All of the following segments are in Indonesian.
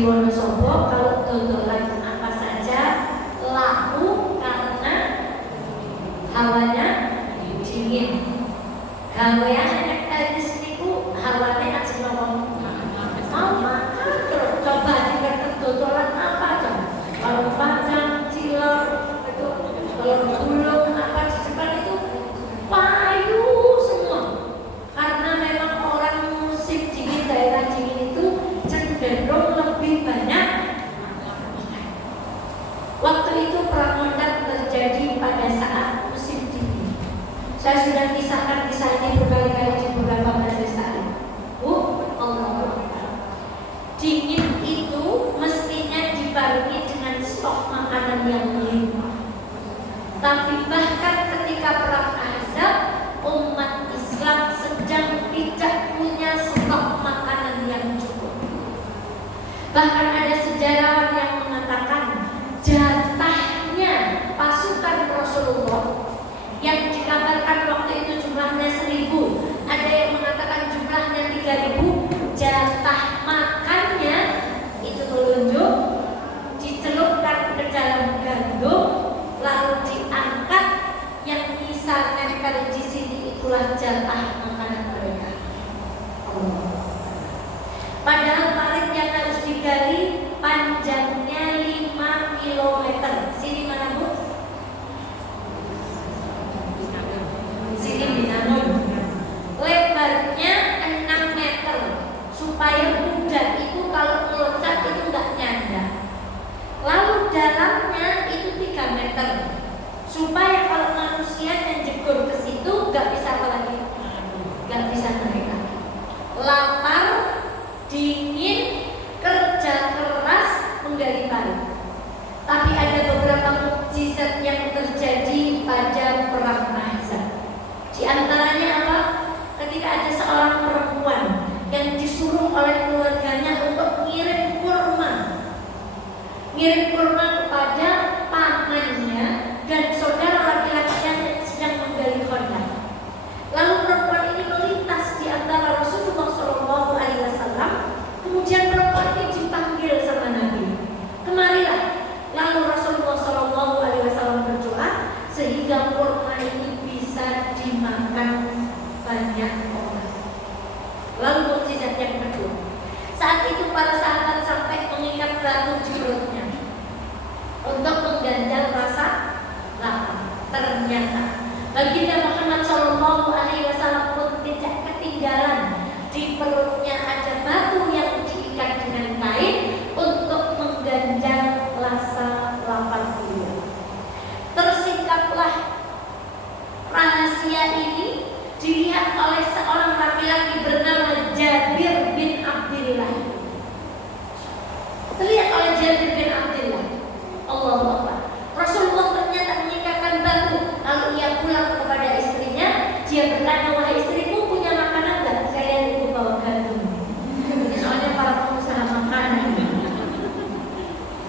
di Wonosobo kalau dodolan apa saja laku karena hawanya dingin. Gawean nek tenis niku hawane ajeng nopo? Sama. Coba dikatakan dodolan apa aja? Kalau panjang, cilor, itu kalau gulung apa di depan itu payu semua. Karena memang orang musim dingin, daerah dingin itu cenderung lebih banyak. Waktu itu perang Honda terjadi pada saat musim dingin. Saya sudah kisahkan kisah ini berkali-kali di beberapa majelis taklim. Allah. Dingin itu mestinya dibarengi dengan stok makanan yang limpah. Tapi bahkan ketika perang Ahzab, umat Islam sedang tidak punya stok makanan yang cukup. Bahkan ada sejarawan yang mengatakan jatahnya pasukan Rasulullah yang dikabarkan waktu itu jumlahnya 1000, ada yang mengatakan jumlahnya 3000. Jatah makannya itu telunjuk dicelupkan ke dalam gandum lalu diangkat, yang bisa nempel di sini itulah jatah makanan mereka. Padahal parit yang harus digali panjangnya 5 km. Sini mana Bu? Sini Binangun. Lebarnya 6 meter supaya kuda itu kalau meloncat itu nggak nyanda. Lalu dalamnya itu 3 meter supaya kalau manusia yang jegur ke situ nggak bisa apa lagi, nggak bisa naik lagi. Lapar, dingin, kerja keras menggali parit. Tapi ada beberapa mukjizat yang terjadi pada perang Ahzab. Di antaranya apa? Ketika ada seorang perempuan yang disuruh oleh keluarganya untuk ngirim kurma kepada pamannya dan saudara laki-lakinya yang sedang menggali Honda. Lalu perempuan ini melintas di antara Rasulullah SAW. Kemudian perempuan ini dipanggil sama Nabi. Kemarilah. Lalu Rasulullah SAW berdoa sehingga kurma ini bisa dimakan banyak orang. Lalu mukjizat yang kedua, saat itu para sahabat sampai mengikat batu di perutnya untuk mengganjal rasa lapar. Ternyata baginda Muhammad SAW pun tidak ketinggalan. Di perutnya ada batu yang diikat dengan kain untuk mengganjal rasa lapar beliau. Tersingkaplah rahasia ini dilihat oleh seorang laki-laki bernama Jabir bin Abdillah. Terlihat oleh Jabir bin Abdillah. Allahu Akbar. Rasulullah ternyata menyingkapkan batu. Lalu ia pulang kepada istrinya. Dia bertanya, wahai istriku, punya makanan enggak? Saya lihat ibu bawa gandum. Ini soalnya para pengusaha makanan.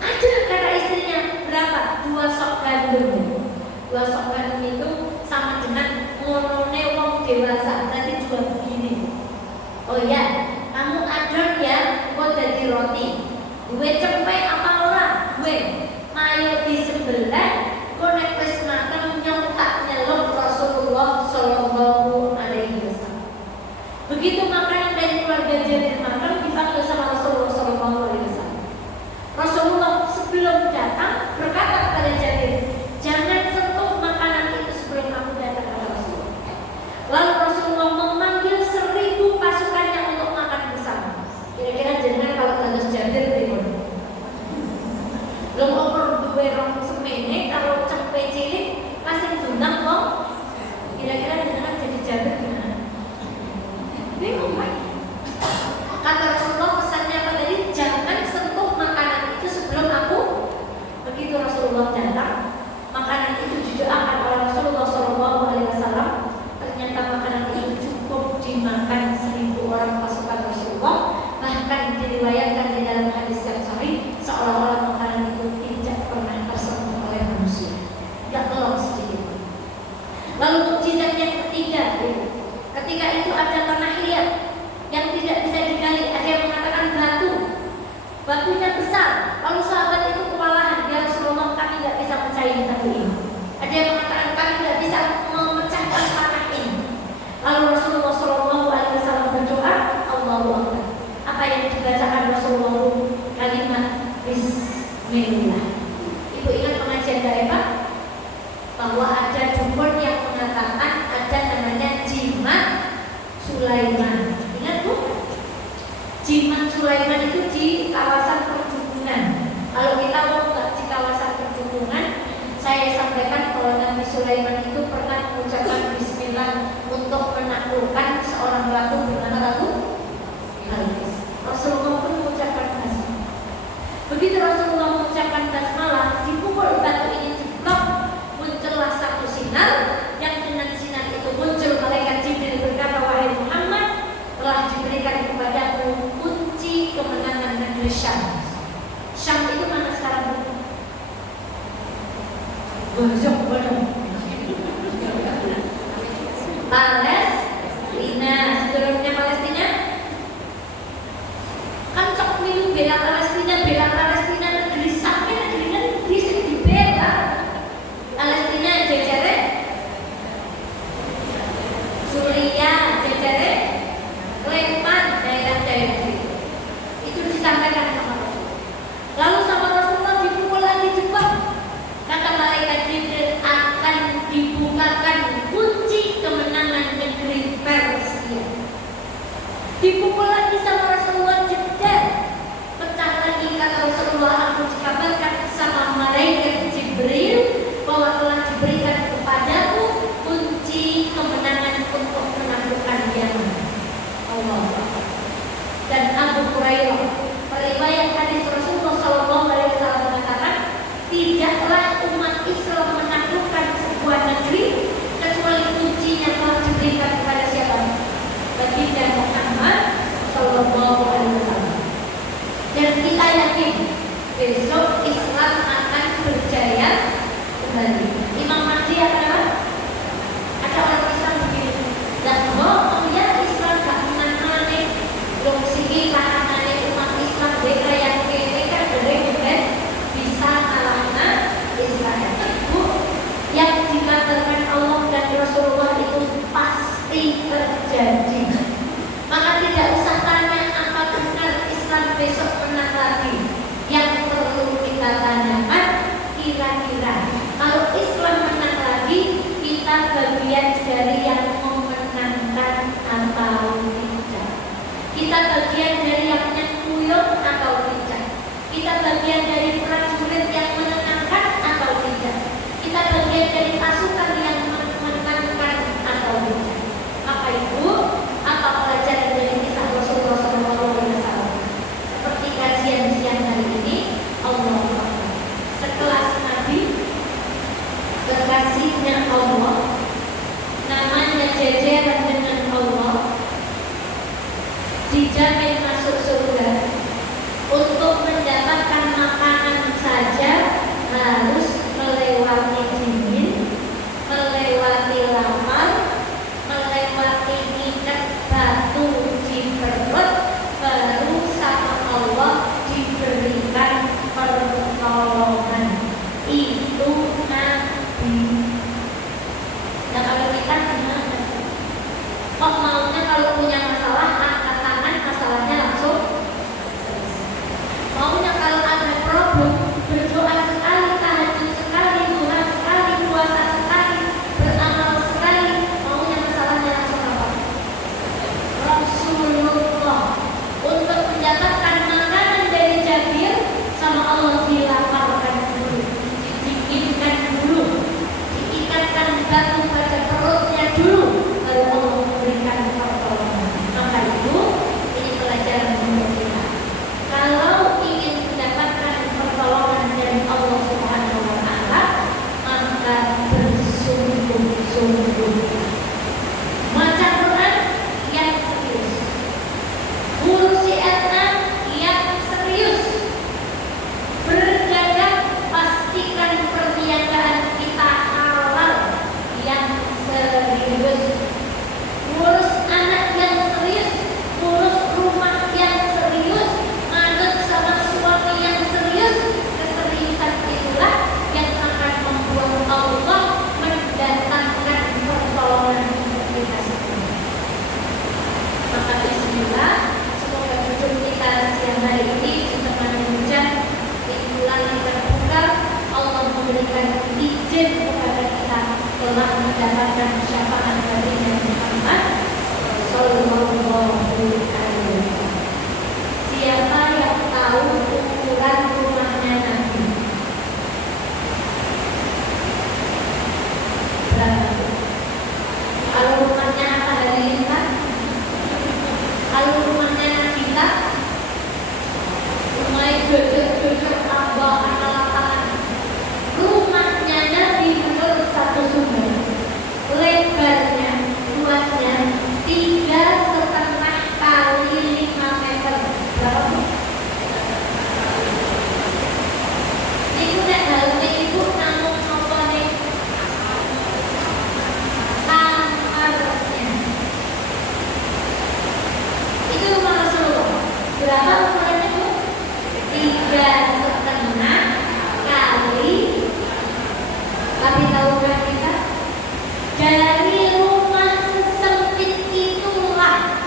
Ada, kata istrinya. Berapa? 2 sok gandum. 2 sok gandum itu sama dengan ngonone wong dewasa. Nanti 2 begini. Oh iya, kamu adon ya, kok jadi roti. Gue cepet apa ora? Gue mayo di sebelah, kok nek wis makan nyontak nyelok Rasulullah Sallallahu Alaihi Wasallam. Begitu makanan dari keluarga Jabir makan, dipanggil sama Rasulullah Sallallahu Alaihi Wasallam. Rasulullah sebelum datang berkata kepada Jabir, jangan sentuh makanan itu sebelum aku datang kepada Rasulullah. Lalu Rasulullah memanggil 1000 pasukannya untuk makan bersama. Kira-kira jenengan kalau terus Jabir pripun? Lho oper duwe rong semene kalau cepet cilik kasih dundang kok. Kira-kira jenengan jadi Jabir gimana? Bingung kan? Kata Rasulullah pesannya apa tadi? Jangan sentuh makanan itu sebelum aku. Begitu Rasulullah datang, makanan itu didoakan oleh Rasulullah SAW. Ternyata makanan itu cukup dimakan 1000 orang pasukan Rasulullah. Bahkan diriwayatkan di dalam hadis yang sahih seolah-olah makanan itu tidak pernah tersentuh oleh manusia, tidak telur sedikit. Lalu mukjizat yang ketiga, ketika itu ada tanah liat. batunya besar. Lalu sahabat itu kewalahan, ya Rasulullah kami tidak bisa mencairkan batu ini. Ada yang mengatakan kami tidak bisa memecahkan panah ini. Lalu Rasulullah SAW berdoa, Allahu Akbar. Apa yang dibacakan Rasulullah? Kalimat Bismillah. Ibu ingat pengajian Pak? Bahwa ada dukun yang mengatakan ada namanya jimat Sulaiman. Ingat Bu? Jimat Sulaiman itu di kawasan perdukunan. Kalau kita mau di kawasan perdukunan, saya sampaikan bahwa Nabi Sulaiman itu pernah mengucapkan Bismillah untuk menaklukkan seorang ratu bernama Ratu Balqis. Rasulullah pun mengucapkan basmalah. Begitu Rasulullah mengucapkan basmalah, dipukul batu ini jeblok, muncullah satu sinar, yang dengan sinar itu muncul malaikat Jibril berkata, wahai Muhammad, telah diberikan kepadamu kunci kemenangan negeri Syam. Syam itu mana sekarang? Palestina, sebelumnya Palestina kan cok milu bela Palestina negeri sakit negeri bisa dibela. Palestina jejere Suria jejere Lepan daerah-daerah itu disampaikan sama Rasulullah. Lalu sama Rasulullah dipukul lagi Jepang. Kata malaikat Jibril akan dibukakan kunci kemenangan negeri Persia. Dipukul lagi sama Rasulullah jedar. Pecah lagi kata Rasulullah, aku dikabarkan sama malaikat Jibril bahwa telah diberikan kepadamu kunci kemenangan untuk menaklukkan Yaman. Allah. Dan Abu Hurairah, periwayat hadis Rasulullah SAW mengatakan, tidaklah umat Islam menaklukkan sebuah negeri kecuali kuncinya telah diberikan kepada siapa? Baginda Muhammad SAW. Dan kita yakin besok Islam akan berjaya kembali. Imam Mahdi apa? Ada orang Islam begini. Dan ya Islam gak menang-menang. Belum sini kahanane umat Islam mereka yang mereka benar-benar bisa kalahna Israel. Ibu yang dikatakan Allah dan Rasulullah itu pasti terjadi. Maka tidak usah tanya apa benar Islam besok menang lagi. Yang perlu kita tanyakan, kira-kira kalau Islam menang lagi, kita bagian dari yang memenangkan atau tidak? Kita bagian dari yang menyekuyuk atau tidak? Kita bagian dari prajurit yang menenangkan atau tidak? Kita bagian dari pasukan yang menenangkan atau tidak? Apa itu? Apa pelajaran dari kisah Rasulullah SAW? Seperti kajian siang hari ini, Allah sekelas Nabi, kekasihnya Allah, namanya jejeran dengan Allah, dijamin masuk surga. Untuk mendapatkan makanan saja harus melewati dingin, melewati lapar, melewati ngikat batu di perut, baru sama Allah diberikan pertolongan. Itu Nabi. Nah kalau kita gimana? Kok maunya kalau punya masalah angkat tangan masalahnya telah mendapatkan syafaat dari Nabi Muhammad Sallallahu Alaihi Wasallam. Siapa yang tahu ukuran rumahnya Nabi? Berapa? Kalau rumahnya Atta Halilintar, kalau rumahnya Nabila, rumahnya jojok-jojok tambah lapangan. Rumahnya Nabi menurut satu sumber, lebarnya, luasnya 3,5 kali 5 meter. Berapa? Itu nek dalamnya ibu namun apa nih? Kamarnya. Itu rumah Rasulullah. Berapa ukurannya bu? 3,5 kali. Tapi tahukah kita? Dari rumah sesempit itulah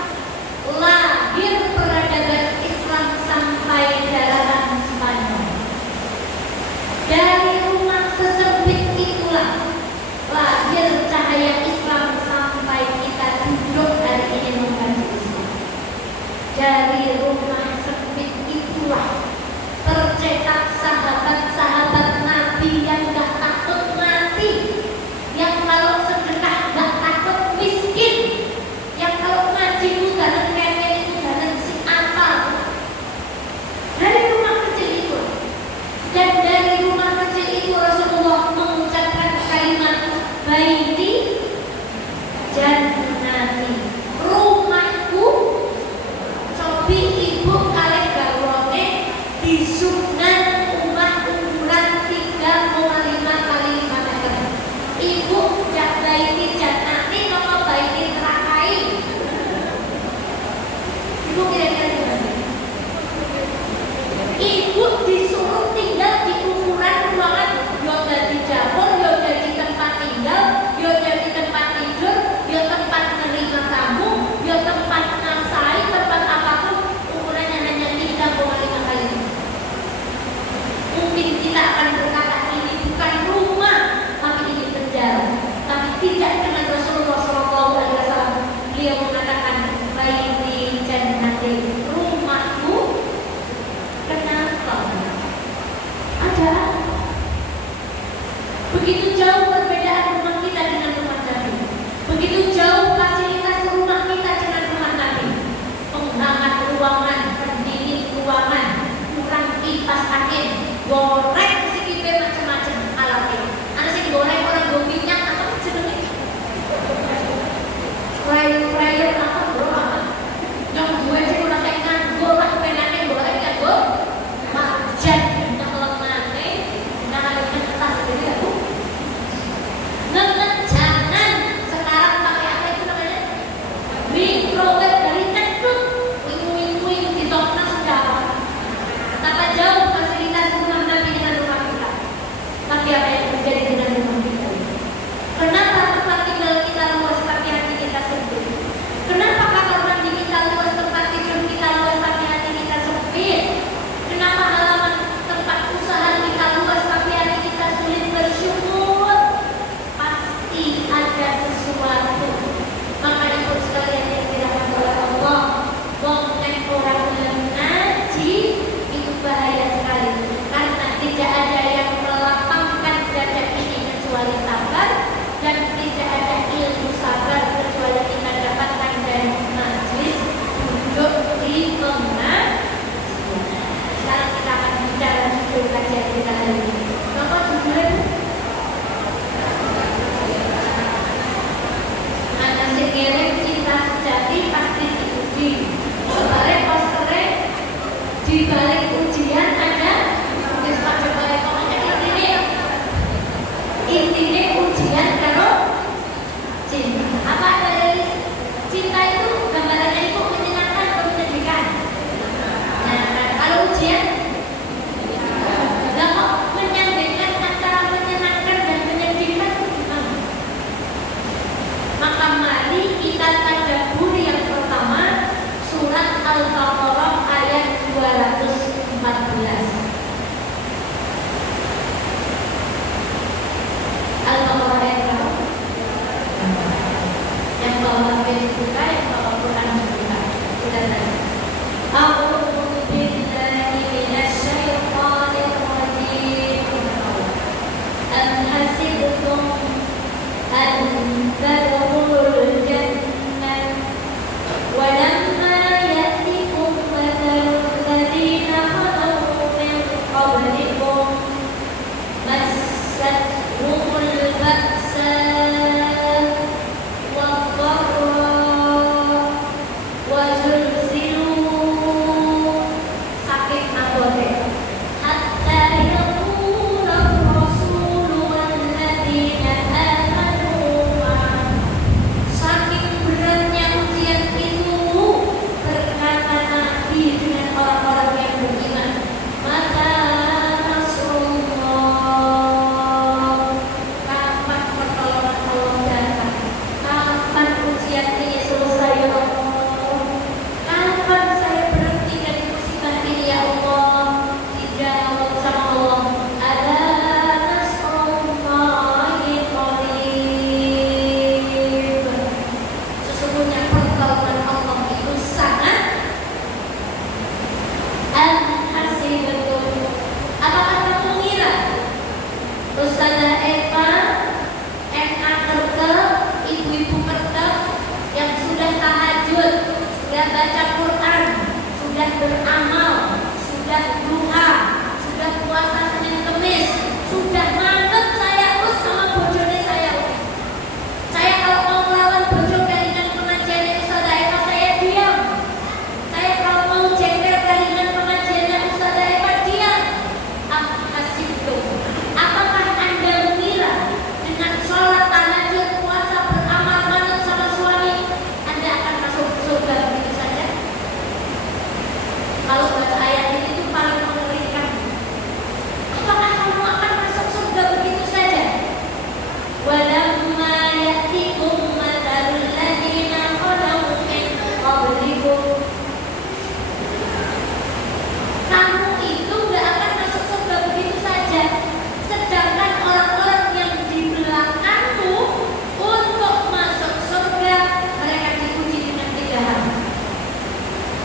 lahir peradaban Islam sampai daratan Spanyol. Dari rumah sesempit itulah lahir cahaya Islam sampai kita duduk hari ini membaca Islam. Dari rumah sempit itulah tercecer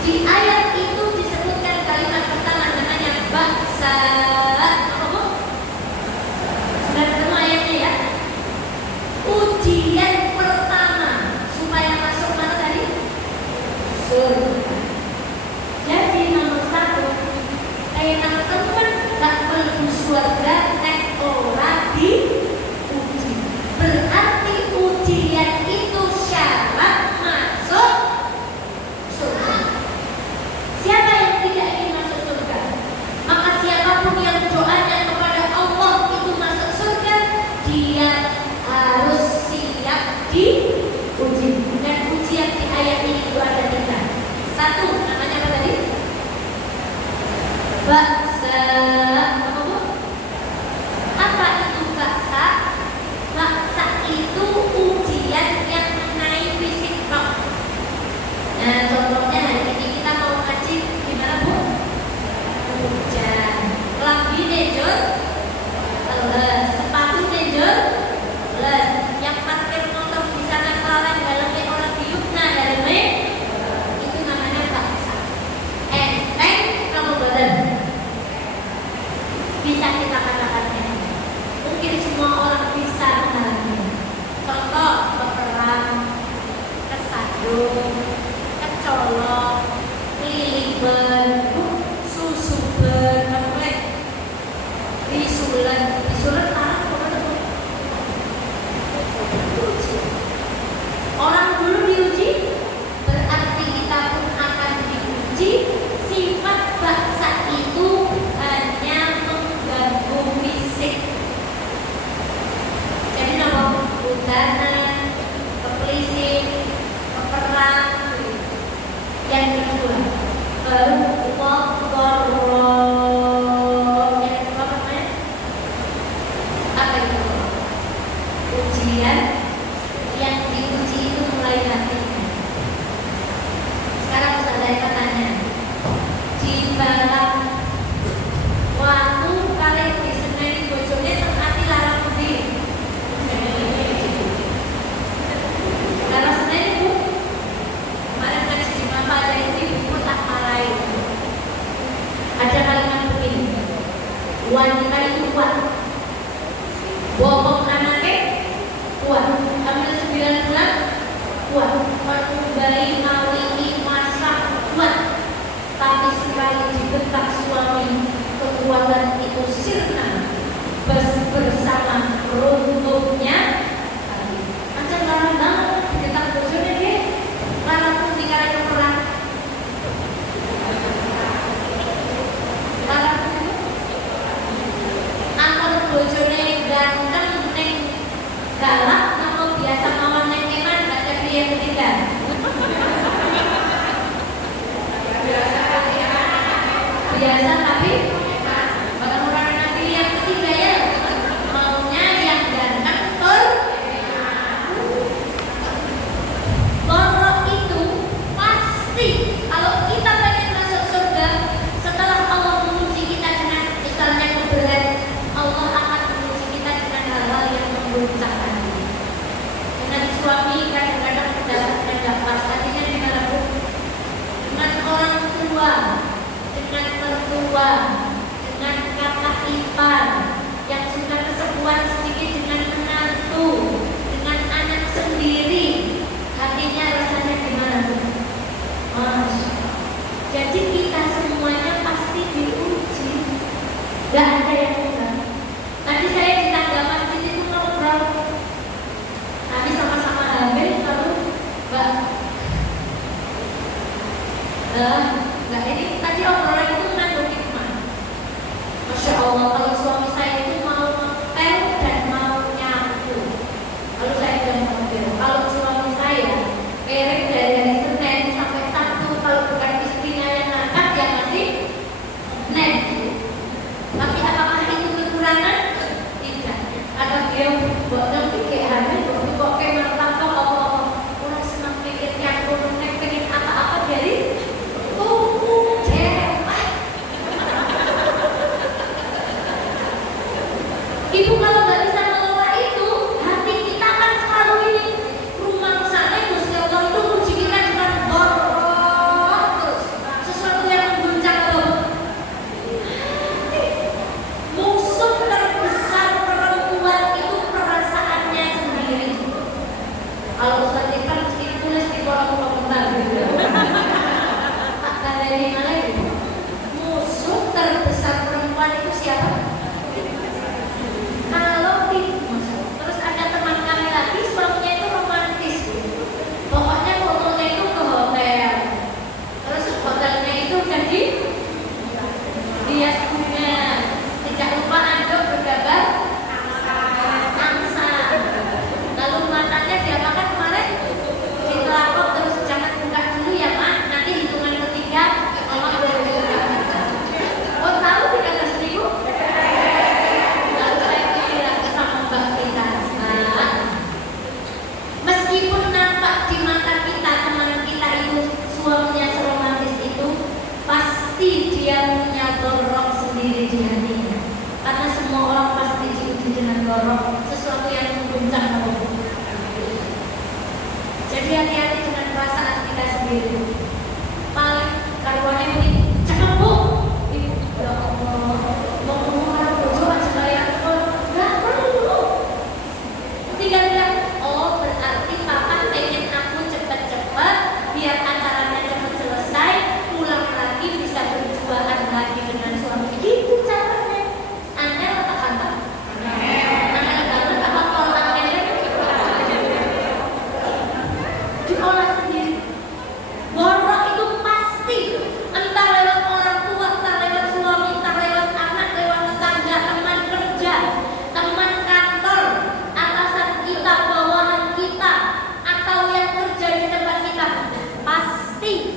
Di ayat itu disebutkan kalimat pertama namanya baksa. Apa Bu? Sudah ketemu ayatnya ya? Ujian pertama supaya masuk mana tadi? Surga. Jadi nomor satu, kayak teman-teman gak perlu surga, orang diuji. Berarti ujian itu syarat masuk surga. Siapa yang tidak ingin masuk surga? Maka siapapun yang doanya kepada Allah itu masuk surga, dia harus siap diuji. Dan ujian di ayat ini itu ada 3. Satu, namanya apa tadi? Baksa. Apa Bu? Apa itu baksa? Baksa itu ujian yang mengenai fisik roh. Nah, contohnya hari ini kita mau ngaji gimana Bu? Hujan. Lambi nejor, sepatu nejor, yang parkir motor di sana kelalen dalamnya orang diukna dalamnya, itu namanya baksa. Enteng kamu badan. Bisa kita katakan enteng. Mungkin semua orang bisa mengalaminya. Contoh berperang, kesadung, kecolok, liliban, susuban, bisulan tahan kemana Bu? Uji. Orang dulu diuji, berarti kita pun akan diuji. Sifat baksa itu hanya mengganggu fisik. Jadi nama udanan, kepelisik, keperang. Yang kedua, baru yang kedua namanya apa itu? Ujian yang diuji itu mulai hatinya. Sekarang saya tanya, di barang waktu kalian diseneni bojone terhati larang budi. Larang seneni Bu. Kemarin ngaji di mama ada ibu tak marahin. Ada kalimat begini, wanita itu kuat, bohong anaknya kuat, hamil 9 bulan kuat, bayi mawini masak kuat, tapi sekali dibentak suami kekuatan itu sirna bersama runtuhnya. Macam larang banget dibentak bojone deh, larang pun dikara perang. Larang pun angkor bojone ganteng neng galak, namun biasa mawon neng eman gak ada yang ketiga. Biasa tapi orang-orang nanti yang ketiga ya maunya yang ganteng Borok itu pasti kalau kita pengen masuk surga, setelah Allah menguji kita dengan misalnya keberat, Allah akan menguji kita dengan hal-hal yang mengguncangkan. Dengan suami kadang-kadang tidak pas, artinya dengan aku, dengan orang tua, dengan mertua, dengan kakak ipar yang sudah kesepuan sedikit dengan menantu, dengan anak sendiri, hatinya rasanya gimana Bu? Jadi kita semuanya pasti diuji, gak ada yang mudah. Tadi saya di tangga masjid itu ngobrol, kami sama-sama hamil, lalu Mbak ini tadi obrolan itu mengandung hikmah. Masya Allah, kalau suami saya itu mau ngepel dan mau nyapu, lalu saya bilang kalau suami saya perek dari hari Senin sampai Sabtu, kalau bukan istrinya yang ngangkat ya masih Senin. Tapi apakah itu kekurangan? Tidak. Ada dia buat nanti kayak hamil, kok kayak merantau apa-apa, orang senang pikir nyapu, pengen apa-apa dari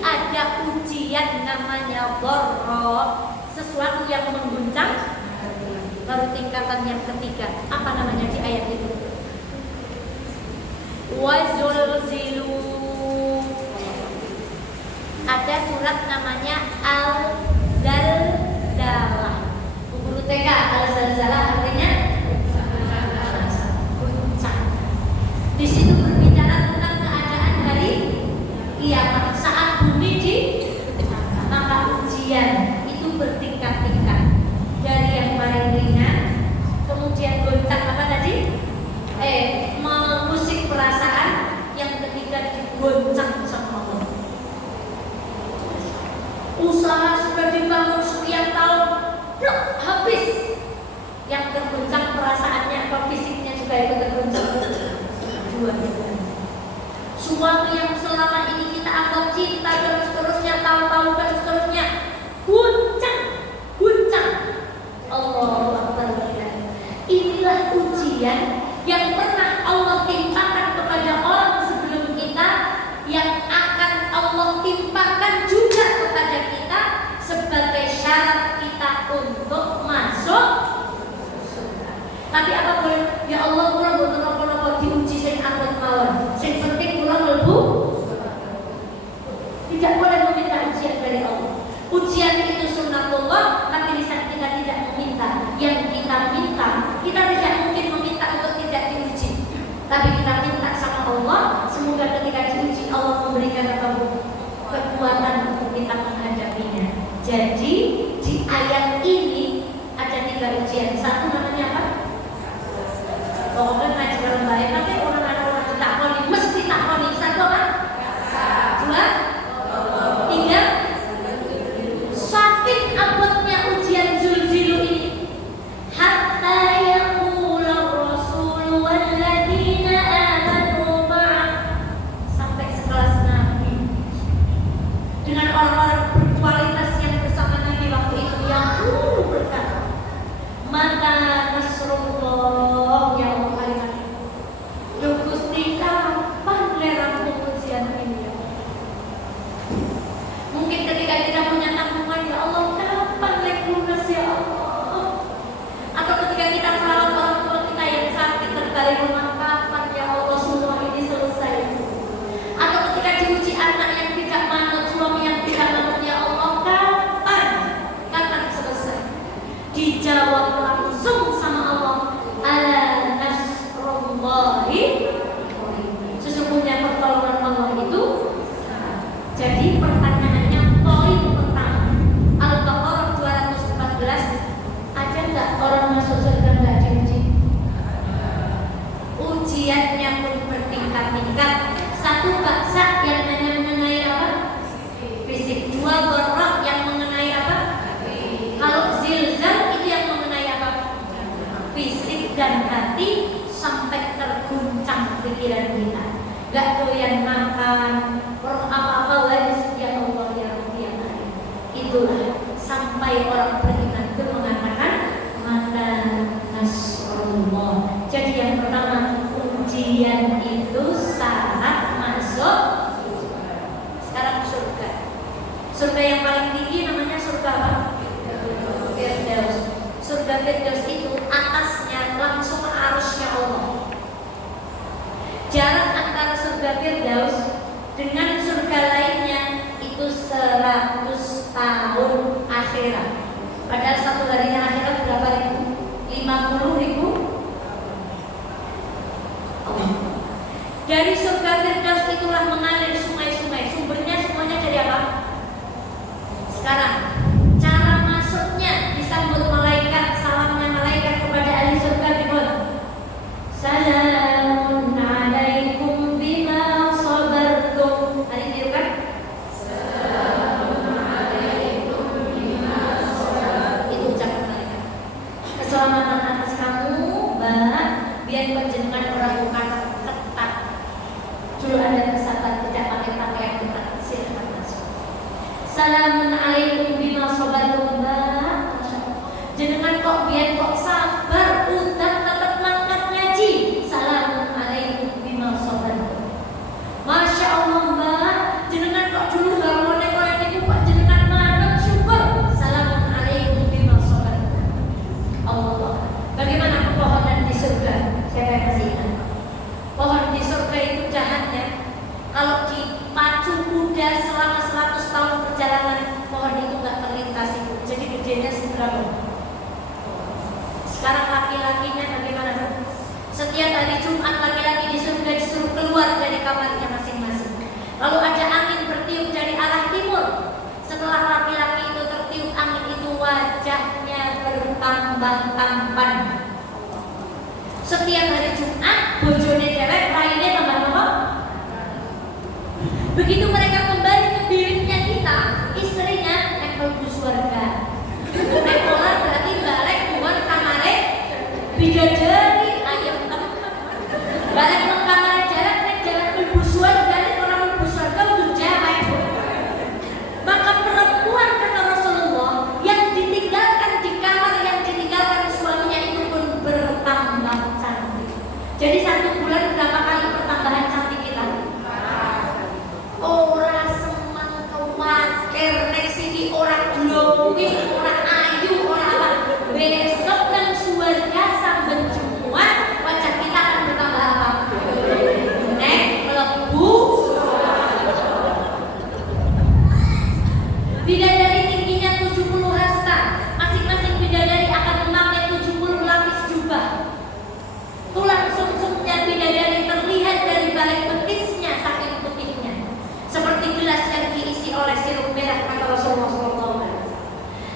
ada ujian namanya dharra, sesuatu yang mengguncang. Baru tingkatan yang ketiga. Apa namanya di ayat itu? Wazulzilu. Ada surat namanya Al-Zalzalah. Guru TK, Al-Zalzalah artinya guncang. Di situ berbicara tentang keadaan hari kiamat saat bumi di maka ujian itu bertingkat-tingkat dari yang paling ringan, kemudian goncang apa tadi? Mengusik perasaan, yang ketiga digoncang sama Allah. Usaha sudah dibangun sekian tahun, loh, habis. Yang tergoncang perasaannya atau fisiknya juga ikut tergoncang. Dua-duanya. Suami yang selama ini kita anggap cinta dan seterusnya, tahun-tahun dan seterusnya, guncang. Allahu Akbar. Inilah ujian yang pernah Allah timpakan kepada orang sebelum kita, yang akan Allah timpakan juga kepada kita sebagai syarat kita untuk masuk surga. Tapi apa boleh? Ya Allah, kurang betul-betul diuji sing anggot mawon. Sing penting kurang mlebu. Tidak boleh meminta ujian dari Allah. Ujian itu sunnatullah, tapi lisan kita tidak meminta. Yang kita minta, kita tidak mungkin meminta untuk tidak diuji. Tapi kita minta sama Allah, semoga ketika diuji Allah memberikan kekuatan untuk kita menghadapinya. Jadi di ayat ini ada 3 ujian. Satu namanya apa? Pokoknya ngaji dalam baik, tapi orang ditakoni, mesti takoni. Satu apa? 2, 3. Saking abotnya ujian zulzilu ini, hatta yaqula rasul walladzina amanu ma'ah, sampai sekelas Nabi dengan orang-orang berkualitas yang bersama Nabi waktu itu yang berkata, maka nasrullah, ya Allah, kalimat ini ya Gusti, kapan rampung ujian ini ya? Mungkin ketika kita punya tanggungan, ya Allah, kapan lunas ya Allah? Atau ketika kita merawat orang tua kita yang sakit terbaring rumah, kapan ya Allah semua ini selesai? Atau ketika diuji anak yang tidak manut, suami yang tidak manut, ya Allah, kapan selesai? Dijawab langsung sama Allah, ala nasrullahi, sesungguhnya pertolongan Allah itu. Jadi pertanyaannya, poin pertama, Al-Baqarah 214, ada nggak orang masuk surga nggak diuji? Ujiannya pun bertingkat-tingkat. Satu, baksa yang hanya mengenai apa? Fisik. 2, dharra yang mengenai apa? Kalau zilzal itu yang mengenai apa? Fisik dan hati, sampai terguncang pikiran kita. Gak doyan makan, apa-apa wajib ya Allah ya Rabbi ya Karim. Itulah sampai orang beriman itu mengatakan maka nasrullah. Jadi yang pertama, ujian itu syarat masuk. Sekarang surga. Surga yang paling tinggi namanya surga apa? Firdaus. Surga Firdaus itu atasnya langsung arusnya Allah. Jarak antara surga Firdaus dengan surga lainnya itu 100 tahun akhirat. Padahal satu harinya akhirat berapa ribu? 50.000. Dari surga Firdaus itulah mengalir sungai-sungai. Sumbernya semuanya dari apa? Sekarang cara masuknya disambut malaikat. Salamnya malaikat kepada ahli surga dibun, salamun alaikum bima sabartum. Hari itu kan? Salamun alaikum bima sabartum. Itu ucapan malaikat. Keselamatan atas kamu, Mbak, biar penjenengan orang bukan ketat. Dulu ada kesatuan tidak pakai pakaian ketat. Silakan masuk. Salamun alaikum bima sabartum, Mbak. Jenengan kok biar kok sabar, udah tetap mangkat ngaji. Salamun alaikum bima sabartum. Masya Allah, Mbak, jenengan kok dulu gak mau tambah tampan. Setiap hari Jumat bojone cewek raine tambah apa? Begitu mereka kembali ke biliknya kita, istrinya nek mlebu surga. Nek ora berarti balik buat kamare bidadari ayo balik ke kamar jarak nek jarak mlebu surga nek ora mlebu surga udah cewek. Maka perempuan kata Rasulullah yang ditinggalkan di kamar yang ditinggalkan suaminya itu pun bertambah cantik. Jadi satu bulan berapa kali pertambahan cantik kita? Ora semang kewatir nek siki ora glowing, ora ayu, ora apa. Besok nang surga sambil Jumat wajah kita akan bertambah apa? Nek mlebu bidadari tingginya 70 hasta. Masing-masing bidadari akan memakai 70 lapis jubah. Tulang sumsumnya bidadari terlihat dari balik betisnya saking putihnya. Seperti gelas yang diisi oleh sirup merah kata Rasulullah SAW.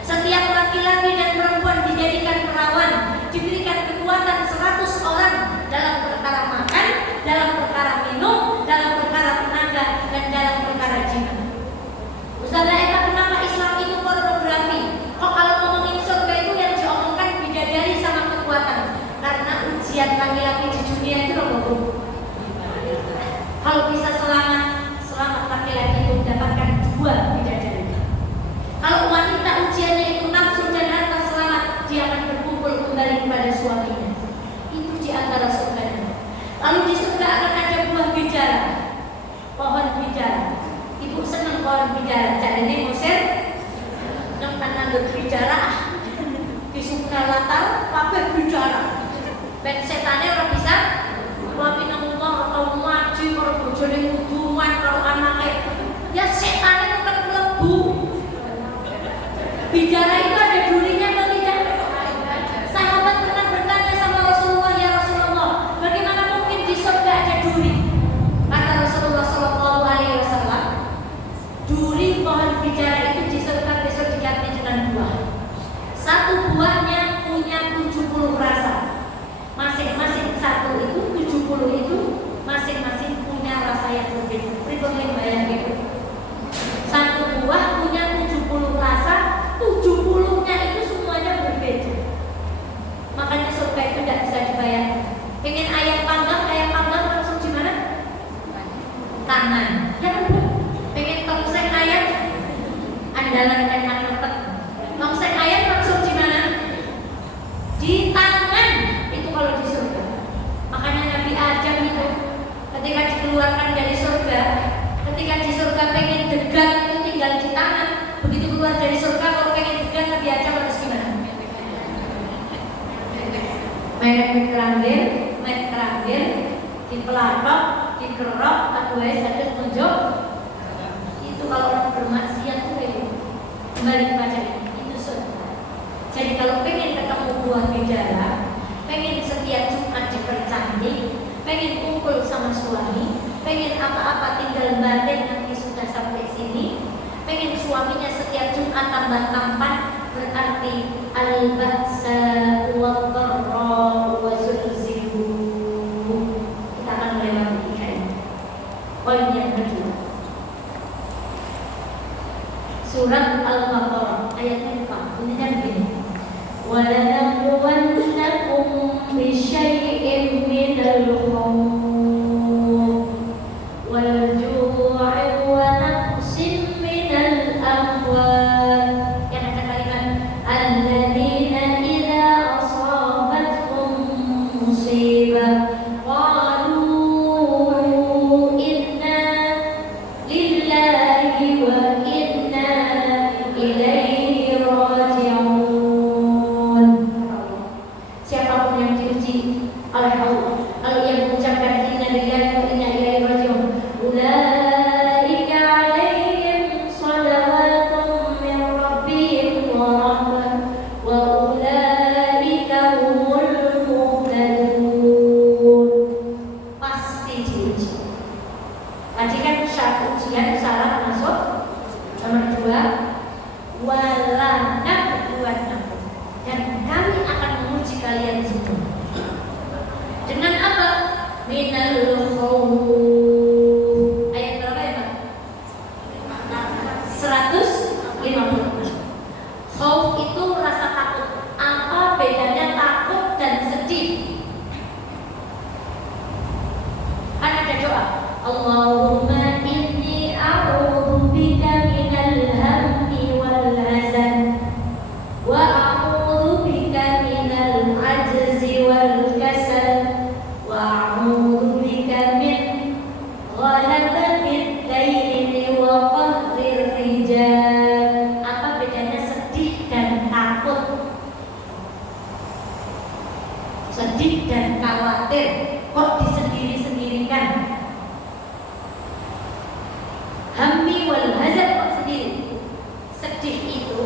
Setiap laki-laki dan perempuan dijadikan perawan, diberikan kekuatan 100 orang dalam perkara makan, dalam perkara minum, dalam perkara tenaga, dan dalam perkara jimat. Ustazah Eka, kenapa Islam itu pornografi? Kok kalau ngomongin surga itu yang diomongkan bidadari sama kekuatan? Karena ujian laki-laki di dunia itu loh. Kalau bisa selamat laki-laki itu mendapatkan 2 bidadari. Kalau wanita ujiannya itu nafsu dan harta selamat, dia akan berkumpul kembali kepada suaminya. Itu di antara surganya. Lalu di surga akan ada buah bijara, pohon bijara. Ibu senang pohon bijara. Jadi ini Mesir, nempan nanggur bijara, di suka latar, pakai bijara. Ben setannya orang bisa, wapi nangumah atau ngaji, kalau bojone nguduman, kalau anaknya, ya setannya tetap melebu. Bijara itu ada durinya atau tidak? Sahabat pernah bertanya sama Rasulullah, ya Rasulullah, bagaimana mungkin di surga ada duri? Kata Rasulullah SAW, duri pohon bijara itu di surga besok diganti dengan buah. Satu buahnya punya 70 rasa. Masing-masing satu itu 70 itu masing-masing punya rasa yang berbeda. Pribadi bayang itu. Satu buah punya 70 rasa, 70-nya itu semuanya berbeda. Makanya surga itu tidak bisa dibayangkan. Pengen ayam panggang langsung di mana? Kanan. Ya kan Bu? Pengen tongseng ayam, andalan enak lepet. Tongseng ayam langsung di mana? Di tangan. Itu kalau di surga. Makanya Nabi Adam itu ketika dikeluarkan dari surga, ketika di surga pengen degan itu tinggal di tangan. Begitu keluar dari surga kalau pengen degan Nabi Adam harus gimana? Main keranggir, dipelatok, dikerok, aduh sakit menjok. Itu kalau orang bermaksiat itu kembali kepada itu surga. Jadi kalau pengen ketemu buah bijara, pengen setiap Jumat dipercantik, pengen kumpul sama suami, pengen apa-apa tinggal batin nanti sudah sampai sini, pengen suaminya setiap Jumat tambah tampan, berarti al-ba'sa wad-dharra wa zulzilu. Kita akan melewati ini. Poin yang kedua, surat Al-Baqarah ayat 4 bunyinya begini. وَلَنَبْلُوَنَّكُمْ بِشَيْءٍ مِّنَ الْخَوْفِ وَالْجُوعِ وَنَقْصٍ مِّنَ الْأَمْوَالِ. Yang ada kalimat الَّذِينَ إِذَا أَصَابَتْهُم مُّصِيبَةٌ قَالُوا إِنَّا لِلَّهِ وَإِنَّا إِلَيْهِ راجعون. Siapapun yang diuji oleh Allah, kalau yang mengucapkan inna lillahi wa inna ilaihi raji'un, ulaika alaihim shalawatun min 150. Khauf itu rasa takut. Apa bedanya takut dan sedih? Kan ada doa, Allahumma inni a'udzubika minal hammi wal hazan wa a'udzubika minal ajzi wal kasal wa a'udzubika min ghalabatil daini wa qahrir rijal. Apa bedanya sedih dan takut? Sedih dan khawatir kok disendiri-sendirikan. Hammi wal hazan kok sendiri. Sedih itu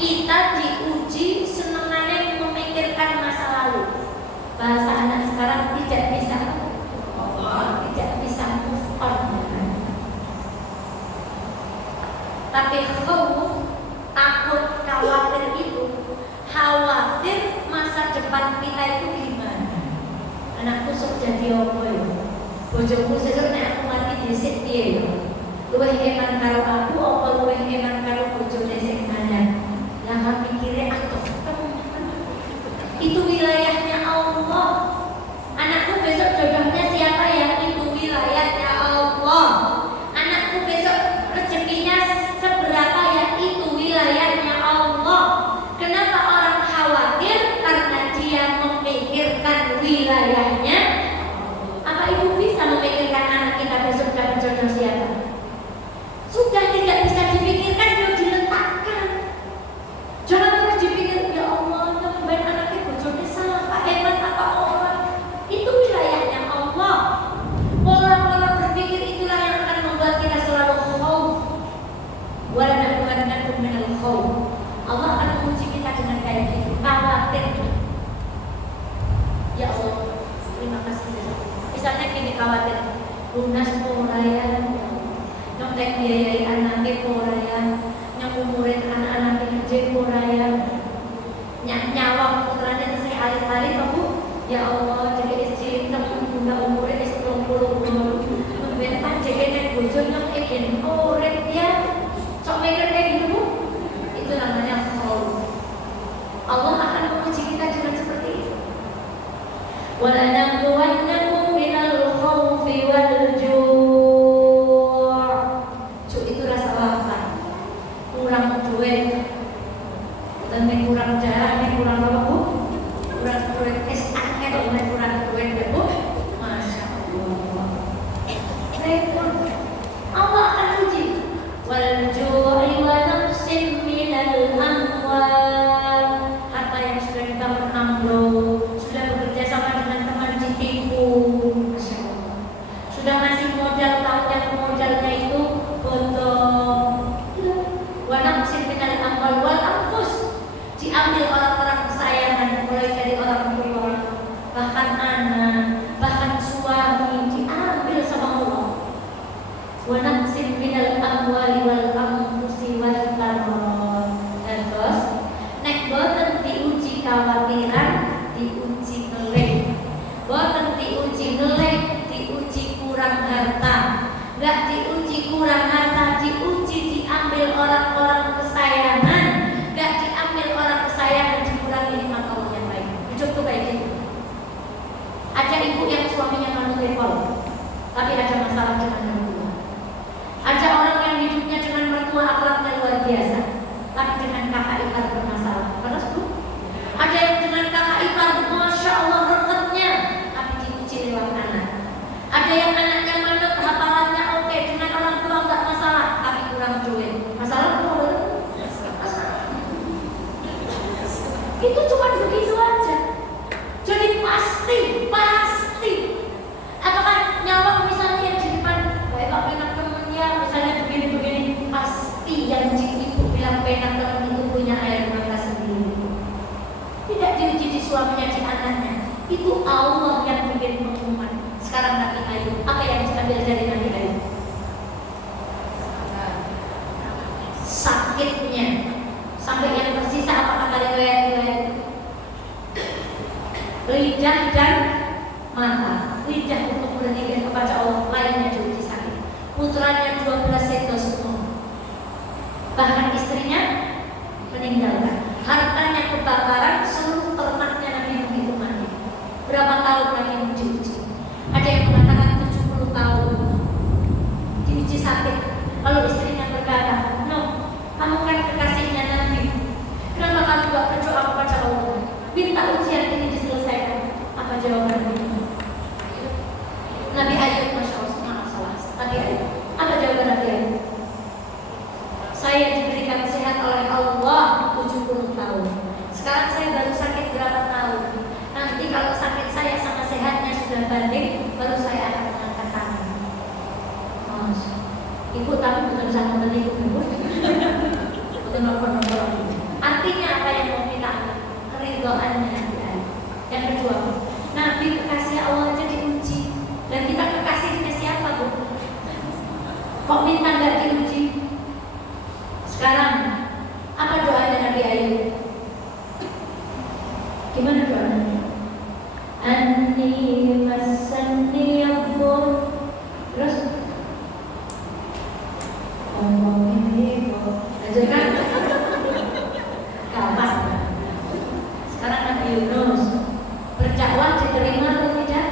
kita diuji senengannya memikirkan masa lalu. Bahasa anak sekarang tidak bisa move on. Tapi khauf, takut, khawatir itu khawatir masa depan kita itu gimana. Anakku sok jadi apa ya? Bojoku sesuk nek aku mati dhisik piye ya? Luwih eman karo aku apa luwih eman karo bojone sing mandang? Lah kan mikire atuh. Itu wilayahnya Allah. Anakku besok jodohnya siapa ya? Itu wilayahnya Allah. Anakku besok rezekinya seberapa ya? Itu wilayahnya Allah. Kenapa orang khawatir? Karena dia memikirkan wilayahnya. Apa ibu bisa memikirkan anak kita besok dapat jodoh siapa? Sudah tidak bisa dipikirkan, sudah diletakkan. Jangan terus dipikir, ya Allah, yang anaknya bojonya salah, Pak hebat apa orang? Itu wilayahnya Allah. Pola-pola berpikir itulah yang akan membuat kita selalu khauf. Wala nabluwannakum minal khauf. Allah akan menguji kita dengan kayak gitu, khawatir. Ya Allah, terima kasih. Misalnya gini, khawatir, lunas pengurayan, nyontek biayai anaknya pengurayan, yang umurin anak-anak kerja pengurayan, nyawa putranya saya alih-alih kamu. Ya Allah, jadi istri kamu bunda umurin istri 30 membentak jadi nek bojone yang ingin urip ya, sok mikir kayak gitu. Itu namanya khauf. Allah akan menguji kita dengan seperti itu. Wala nabluwannakum minal khaufi wal ju'. Itu rasa lapar, kurang duit, dan kurang darah, kurang apa bu? Kurang duit, angin, kurang duit ya bu. Masya Allah. Allah akan uji. Wal ju'i wa nafsin minal amwal. Harta yang sudah dibangun ambruk, sudah bekerja sama dengan teman ditipu. Masya Allah. Sudah ngasih modal, tahu yang modalnya itu bodong. Wa nafsin minal amwal wal anfus. Diambil orang-orang kesayangan, mulai dari orang tua, bahkan anak, bahkan suami, diambil sama Allah. Wa nafsin minal amwali wal anfusi wal thamarot. Dan terus nek boten diuji khawatiran, diuji ngelih. Boten diuji ngelih, diuji kurang harta. Enggak diuji kurang harta, diuji diambil orang-orang kesayangan. Enggak diambil orang kesayangan, dikurangi nikmat Allah yang baik. Hidup tuh kayak gitu. Ada ibu yang suaminya manut tapi ada masalah dengan mertua. Ada orang yang hidupnya dengan mertua akhlaknya luar biasa, tapi dengan kakak ipar bermasalah. Terus bu, ada yang dengan kakak ipar masya Allah rekatnya, tapi diuji lewat anak. Ada yang anaknya manut, hafalannya oke, dengan orang tua enggak masalah, tapi kurang duit. Masalah apa? Itu cuma begitu aja. Jadi pasti. Apakah nyawa misalnya yang di depan, baik pak penak temennya, misalnya begini-begini, pasti yang ibu bilang penak temen itu punya air mata sendiri. Tidak diuji di suaminya, di anaknya. Itu Allah yang bikin pengumuman. Sekarang Nabi Ayub, apa yang diambil dari Nabi Ayub? Sakitnya. Sampai yang tersisa apa kata riwayat-riwayat? Lidah dan mata. Lidah untuk berzikir kepada Allah, lainnya diuji sakit. Putranya 12 seto semua. Saya diberikan sehat oleh Allah 70 tahun. Sekarang saya baru sakit berapa tahun? Nanti kalau sakit saya sama sehatnya sudah banding, baru saya akan mengangkat tangan. Mas, ibu tapi bukan sama beliau ibu. Bukan nomor-nomor. Artinya apa yang mau kita angkat? Keridhoannya. Yang kedua, Nabi kekasih Allah aja diuji. Dan kita kekasihnya siapa, Bu? Kok minta nggak diuji? Sekarang, apa doanya Nabi Ayub? Gimana doanya? Anni masanni yadhur. Terus ngomongin ibu aja kan? Gampang. Sekarang Nabi Yunus berdakwah diterima atau tidak?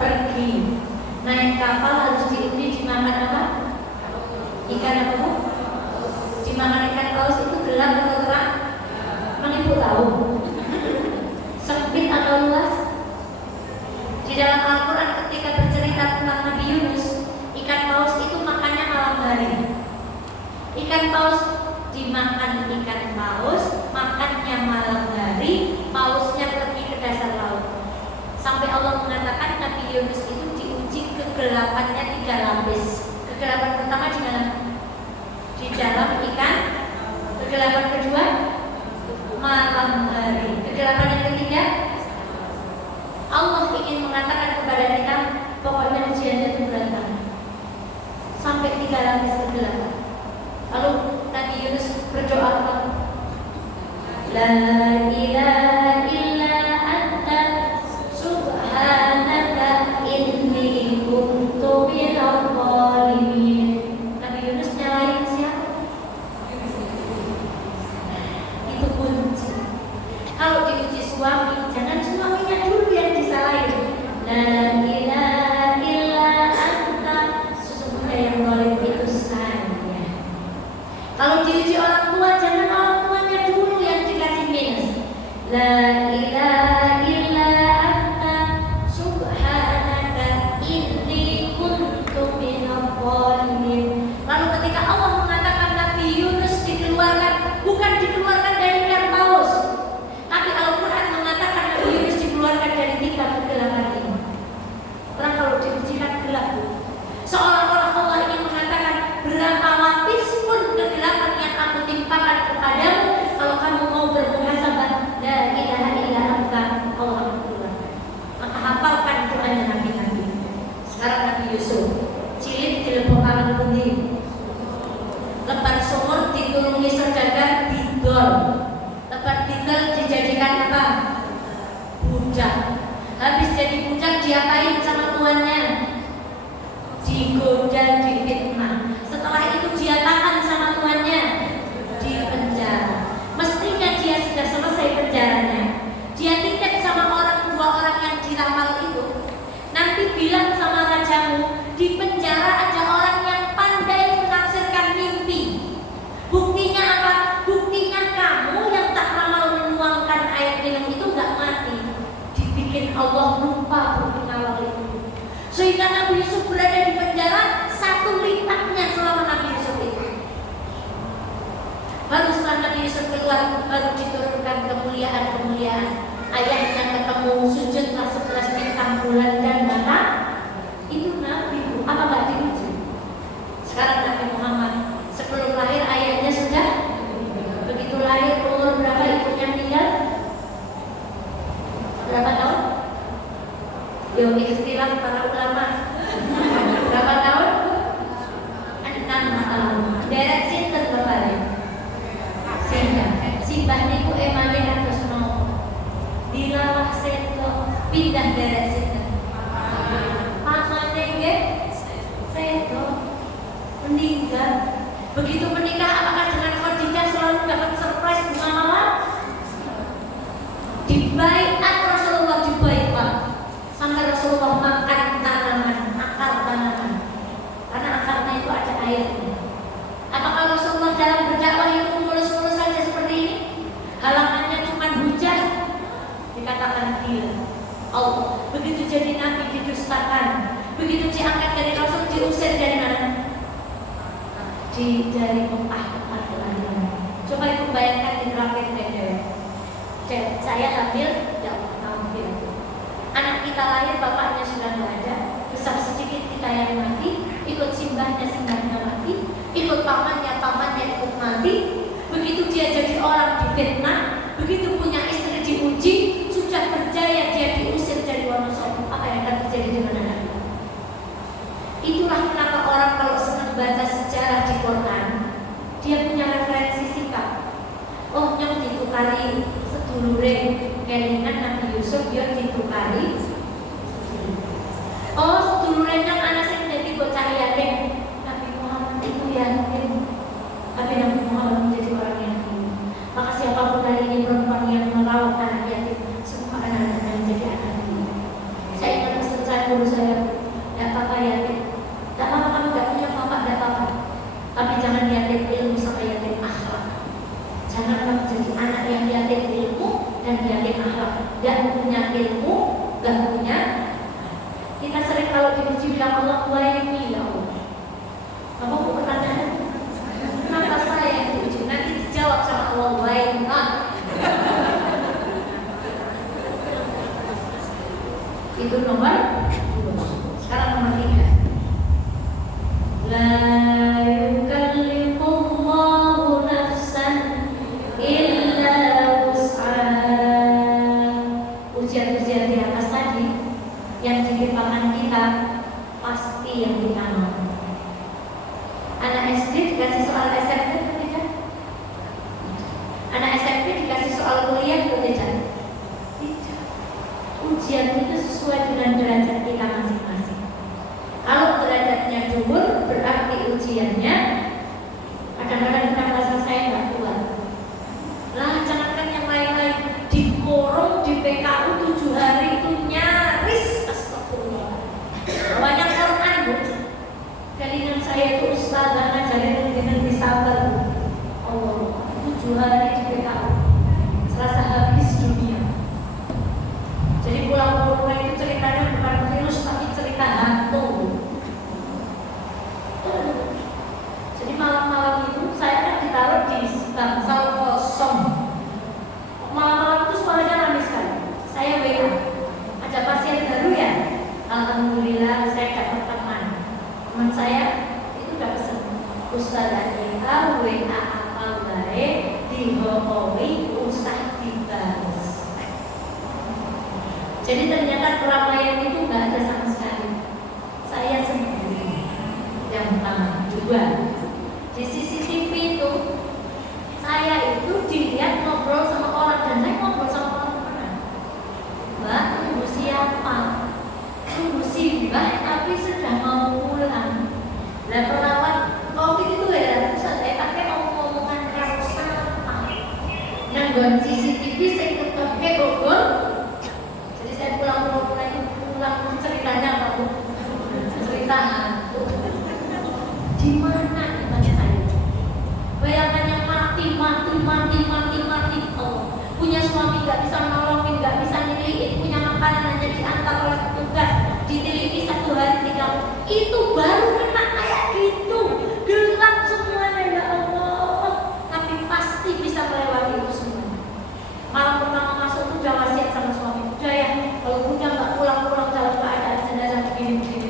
Pergi naik kapal harus diuji dimakan apa? Ikan apa, Bu? Dimakan ikan paus itu gelap atau terang? Emang ibu tahu? Sempit atau luas? Di dalam Al-Quran ketika bercerita tentang Nabi Yunus, ikan paus itu makannya malam hari. Ikan paus dimakan ikan paus, makannya malam hari, pausnya pergi ke dasar laut. Sampai Allah mengatakan Nabi Yunus itu diuji kegelapannya 3 lapis. Kegelapan pertama di dalam ikan. Kegelapan kedua malam hari. Kegelapan yang ketiga, Allah ingin mengatakan kepada kita, pokoknya ujiannya itu berat sampai 3 lapis kegelapan. Lalu Nabi Yunus berdoa apa? La ilaha illa anta subhanaka inni kuntu minadh dhalimin. Nabi Yunus nyalain siapa? Itu kunci. Kalau diuji suami, jangan suaminya dulu yang disalahin. La ilaha illa anta, sesungguhnya yang zalim itu saya. Kalau diuji orang tua, jangan orang tuanya dulu yang dikasih minus. La ilaha illa anta subhanaka inni kuntu minadh dhalimin. Lalu ketika Allah mengatakan Nabi Yunus dikeluarkan, bukan dikeluarkan dari ikan paus, tapi Al-Quran mengatakan Nabi Yunus dikeluarkan dari 3 kegelapan ini. Orang kalau diuji kan gelap, seolah-olah Allah ingin mengatakan berapa lapis pun kegelapan yang aku timpakan kepadamu, kalau kamu mau bermuhasabah, la ilaha illa anta, Allah akan keluarkan. Maka hafalkan doanya Nabi-Nabi. Sekarang Nabi Yusuf, cilik dilebokaken pundi? Lebar sumur ditulungi saudagar didol. Lebar didol dijadikan apa? Budak. Habis jadi budak diapain sama tuannya? Digoda, difitnah. Setelah itu dia tahan sama tuannya, di penjara. Mestinya dia sudah selesai penjaranya. Dia titip sama dua orang yang diramal itu. Nanti bilang sama rajamu, di penjara ada orang yang pandai menafsirkan mimpi. Buktinya apa? Buktinya kamu yang tak ramal menuangkan air minum itu gak mati. Dibikin Allah lupa bukti awal itu. Sehingga Nabi Yusuf berada di penjara 1 lipatnya selama Nabi Yusuf itu. Baru setelah Nabi Yusuf keluar, baru diturunkan kemuliaan-kemuliaan. Ayahnya ketemu sujudlah 11 bintang bulan dan matahari. Itu Nabi, apa gak diuji? Sekarang Nabi Muhammad sebelum lahir ayahnya sudah, begitu lahir umur berapa ibunya meninggal? Berapa tahun? Yo istilah para ulama. Berapa tahun? 6 tahun. Derek sinten bapaknya? Sinten. Simbahnya iku emane kados mau. Dilalah seto pindah derek sinten. Pamane nggih seto meninggal. Begitu menikah apakah dengan Khadijah selalu dapat surprise bunga mawar? Dibaiat Rasulullah dibaiat. Sampai Rasulullah makan tanaman, akar tanaman, karena akarnya itu ada airnya. Apakah Rasulullah dalam berdakwah itu mulus-mulus saja seperti ini? Halangannya cuma hujan, dikatakan gila. Allah, begitu jadi nabi didustakan, begitu diangkat dari Rasul diusir dari mana? dari Mekah ke Madinah. Coba ibu bayangkan di terakhir deh. Saya hamil, ya hamil. Anak kita lahir, bapaknya sudah nggak ada. Besar sedikit kita yang mati, ikut simbahnya mati, ikut pamannya ikut mati. Begitu dia jadi orang difitnah, begitu punya istri diuji, sudah berjaya dia diusir dari Wonosobo. Apa yang akan terjadi dengan anaknya? Itulah kenapa orang kalau senang baca sejarah di Quran, dia punya referensi sikap. Oh, yang ditukari sedulure kelingan Nabi Yusuf, dia ditukari. Oh, sedulure yang anak sing jadi bocah yatim, Nabi Muhammad itu yatim. Tapi Nabi Muhammad menjadi orang yatim. Maka siapapun hari ini perempuan yang merawat anak yatim, semua anak-anaknya menjadi anak yatim. Saya ingat pesan saya guru saya, tidak apa-apa yatim, tidak apa-apa kamu tidak punya bapak, tidak apa-apa. Tapi jangan yatim ilmu sama yatim akhlak. Jangan kamu jadi anak yang yatim ilmu dan yatim akhlak. Tidak punya ilmu, tidak punya. Kita sering kalau diuji bilang Allah waini ya Allah. Apa mau pertanyaan? Kenapa saya yang diuji? Nanti dijawab sama Allah waini. Itu nomor 2. Sekarang nomor 3. La yukallifullahu nafsan illa wus'aha. Ujian-ujian di atas tadi yang ditimpakan kita pasti yang diamal. Anak SD dikasih soal SMP atau tidak? Anak SMP dikasih soal kuliah atau tidak? Tidak. Ujian itu sesuai dengan derajat kita masing-masing. Kalau derajatnya dhuwur, berarti ujiannya kadang-kadang kita merasa saya nggak kuat. Lah, jangankan yang lain-lain, dikorong di PKU 7 hari itu nyaris. Banyak Quran bu. Kalian saya itu ustazah ngajarin dengan sabar. Allah 7 hari di PKU, serasa habis dunia. Jadi pulang itu ceritanya bukan virus tapi cerita hantu. Jadi malam-malam itu saya kan ditaruh di bangsal kosong. Malam-malam itu suaranya ramai sekali. Saya WA, ada pasien baru ya? Alhamdulillah saya dapat teman saya itu udah pesen Ustazah Ika WA apa baik dihomi usah dibales. Jadi ternyata keramaian itu nggak ada sama sekali. Saya sendiri yang pertama. 2, di CCTV itu saya itu dilihat ngobrol sama orang dan saya ngobrol sama orang mana? Mbak, tunggu siapa? Tunggu simbah tapi sudah mau pulang. Nah perawat COVID itu ya saya pakai omongan yang sampah. Nanggon CCTV saya ketemu Bogor. Jadi saya pulang ceritanya apa bu? Cerita hantu. Di mana iman saya? Bayangannya mati. Oh, punya suami nggak bisa nolongin, nggak bisa nyeliin, punya makanan hanya diantar oleh petugas, diteliti 1 hari 3. Itu baru kena kayak gitu, gelap semuanya ya Allah. Tapi pasti bisa melewati itu semua. Malam pertama masuk tuh udah wasiat sama suami, udah ya kalau punya nggak pulang dalam keadaan jenazah begini.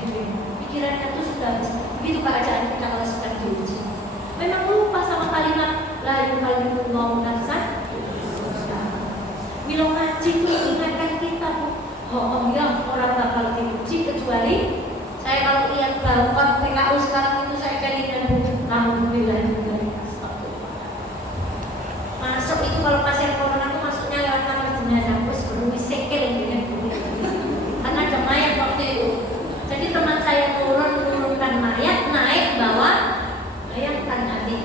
Pikirannya tuh sudah habis. Begitu keadaan kita kalau sedang diuji. Memang lupa sama kalimat la yukallifullahu nafsan. Milo ngaji itu ingatkan kita bu. Oh ya orang bakal diuji kecuali saya kalau lihat bahwa PKU sekarang itu saya kalian bu. Alhamdulillah masuk itu kalau pasien corona itu masuknya lewat kamar jenazah bus berumi sekel dengan bu. Karena ada mayat waktu itu. Jadi teman saya turunkan mayat naik bawah. Bayangkan nanti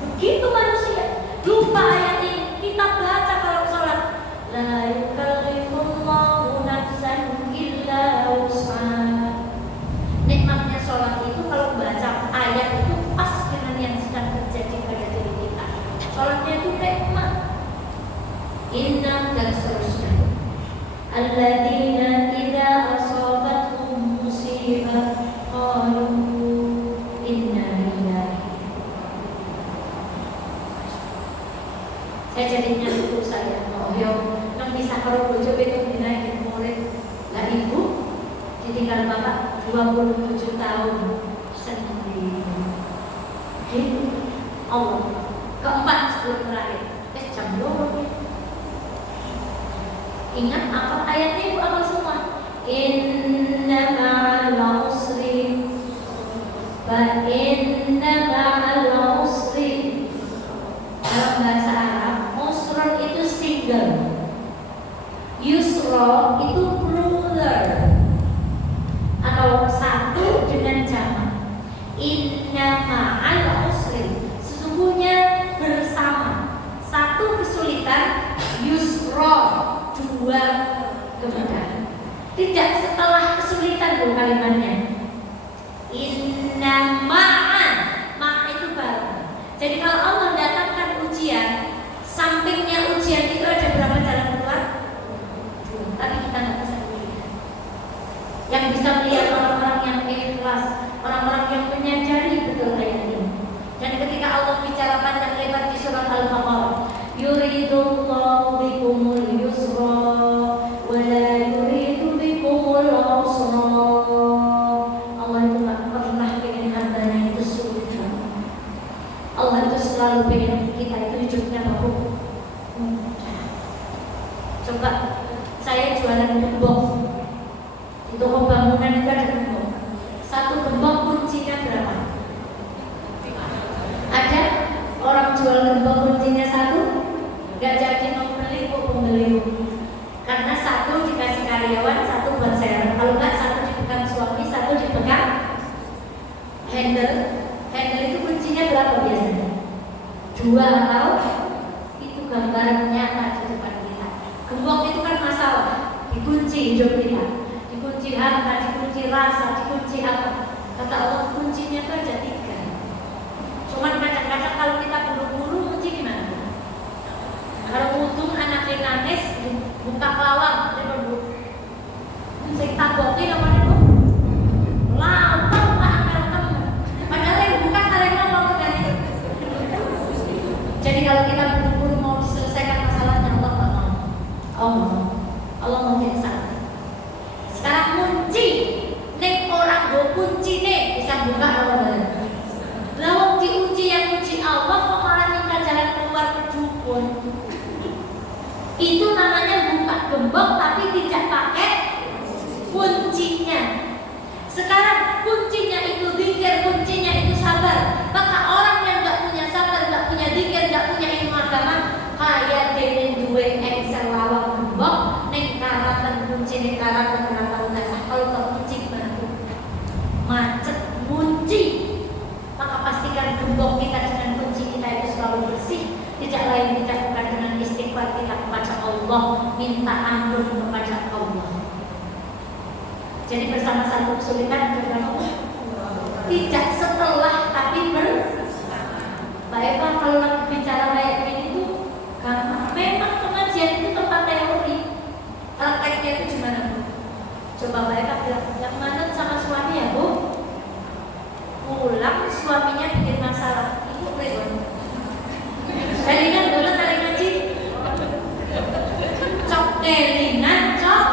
begitu manusia lupa ayat ini. Kita baca kalau sholat la yukallifullahu nafsan illa wus'aha. Nikmatnya sholat itu kalau baca ayat itu pas dengan yang sedang terjadi pada diri kita. Sholatnya itu nikmat. Inna dan seterusnya. Alladzina idza asabathum musibah qalu inna lillahi Saya jadinya itu saya yo nang bisa karo bojo itu dinaikin murid. Lah ibu ditinggal bapak 27 tahun sendiri. Gitu. Allah. Keempat sebelum terakhir. Jam 2. Ingat apa ayatnya ibu apa semua? Inna ma'al usri fa inna ma'al usri. Dalam bahasa Arab, usron itu single, yusro itu plural atau satu dengan jamak. Inna ma'al usri, sesungguhnya bersama satu kesulitan, yusro dua kemudahan. Tidak setelah kesulitan bu kalimatnya. Inna ma'an, ma' itu bareng. Jadi kalau Allah datangkan ujian, sampingnya ujian itu ada berapa jalan keluar? Tapi kita nggak bisa melihat. Yang bisa melihat orang-orang yang ikhlas, orang-orang yang menyadari betul ayat ini. Dan ketika Allah bicara panjang lebar di surat Al-Baqarah, yuridullahu bikumul yusra wa la yuridu bikumul usra. Allah itu nggak pernah pengen hambanya itu sulit. Allah itu selalu pengen kita itu hidupnya bagus. Coba saya jualan gembok di toko bangunan itu ada gembok. Satu gembok kuncinya berapa? Ada orang jual gembok kuncinya satu, nggak jadi mau beli kok pembeli. Karena satu dikasih karyawan, satu buat saya. Kalau nggak satu dipegang suami, satu dipegang handle. Handle itu kuncinya berapa biasanya? 2 atau itu gambaran nyata di depan kita. Gembok itu kan masalah, dikunci hidup kita, dikunci harta, dikunci rasa, dikunci apa? Kata Allah kuncinya itu ada 3. Cuman kadang-kadang kalau kita buru-buru kunci gimana? Kalau untung anaknya nangis, buka lawang, dia berdua. Saya tabokin apa itu? Lampau nggak akan. Padahal yang buka kalian mau ganti. Jadi kalau kita buru-buru mau diselesaikan masalahnya, Allah nggak mau. Allah mau jadi sana. Sekarang kunci, nek orang go kunci nek bisa buka Allah. Lalu diuji yang uji Allah kok malah minta jalan keluar ke dukun. Itu namanya buka gembok tapi tidak pakai kuncinya. Sekarang kuncinya itu zikir, kuncinya itu sabar. Maka orang yang nggak punya sabar, nggak punya zikir, nggak punya ilmu agama, kayak dene duwe engsel lawang gembok, neng karatan kunci neng karatan kenapa udah sah kalau terkunci gimana tuh? Macet kunci. Maka pastikan gembok kita dengan kunci kita itu selalu bersih. Tidak lain tidak bukan dengan istighfar kita kepada Allah, minta ampun kepada Allah. Jadi bersama satu kesulitan tidak setelah tapi baik Pak, kalau lagi bicara kayak gini tuh gampang. Memang pengajian itu tempat teori, prakteknya itu gimana Bu? Coba baik Pak bilang yang mana sama suami ya Bu? Pulang suaminya bikin masalah, ibu ribut. Kelingan dulu tadi ngaji, cok kelingan cok.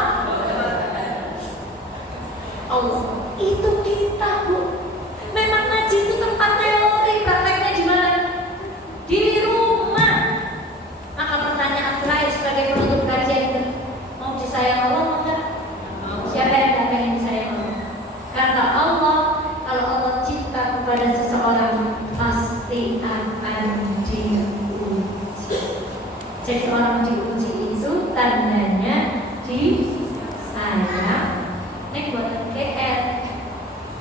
Allah itu kita Bu. Memang ngaji itu tempat teori, prakteknya di mana? Di rumah. Maka pertanyaan terakhir sebagai penutup kajian itu, mau disayang Allah enggak? Siapa yang tidak pengen disayang Allah? Kata Allah, kalau Allah cinta kepada seseorang pasti akan diuji. Jadi orang diuji itu tandanya disayang. Nek buatan GR,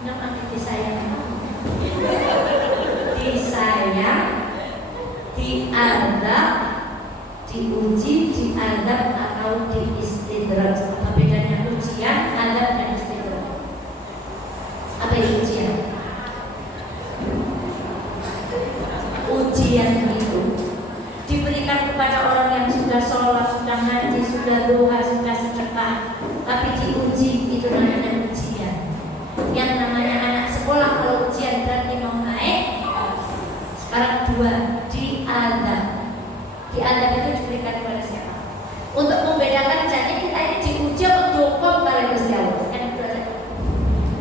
nama disayang, disayang, diadab, diuji, diadab atau diistidraj. Apa bedanya ujian, adab dan istidraj? Apa itu ujian? Ujian itu diberikan kepada orang yang sudah sholat, sudah ngaji, sudah doa, sudah sedekah, tapi diuji itu namanya ujian. Yang namanya anak sekolah kalau ujian berarti mau naik. Sekarang 2, diadab. azab itu diberikan kepada siapa. Untuk membedakan misalnya kita ini diuji atau dongkong kali Gusti Allah. Kan itu aja.